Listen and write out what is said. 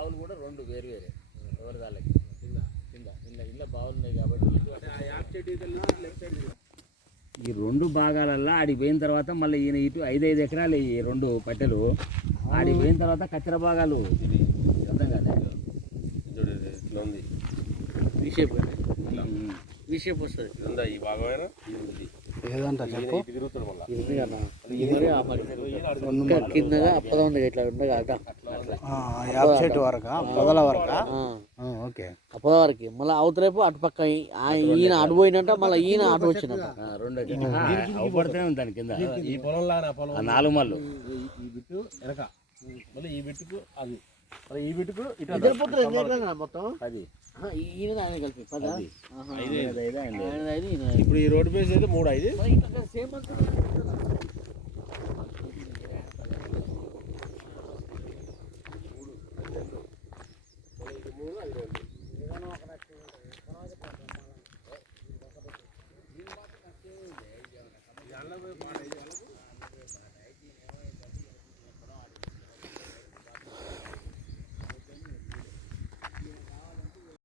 బావులు కూడా రెండు వేరు వేరే ఎవరి దాళ్ళకి కింద బావులు ఉన్నాయి కాబట్టి ఈ రెండు భాగాలల్లో ఆడికి పోయిన తర్వాత మళ్ళీ ఈయన ఇటు 5 ఎకరాలు ఈ రెండు పట్టెలు ఆడికి పోయిన తర్వాత కచ్చర భాగాలు ఇది అర్థం కాదు ఉంది విషేప్ వస్తుంది ఈ భాగమైనా ఏదంట కిందగా అప్పదా ఉంది ఇట్లా ఉండగా యాప్ చెట్టు వరకా పొదల వరకా ఓకే అప్పదా వరకు మళ్ళీ అవతలేపు అటుపక్క ఈయన అటు పోయినట్ట మళ్ళీ ఈయన అటు వచ్చినట్ట రెండు దాని కింద ఈ పొలంలో పొలం 4 మళ్ళు ఈ బిట్టు వెనక మళ్ళీ ఈ బిట్టుకు అది మళ్ళీ ఈ బిట్టుకు ఇటు మొత్తం 10 ఈయన ఆయన కలిపి 10 ఇప్పుడు ఈ రోడ్డు బేస్ అయితే 3 5 సేమ్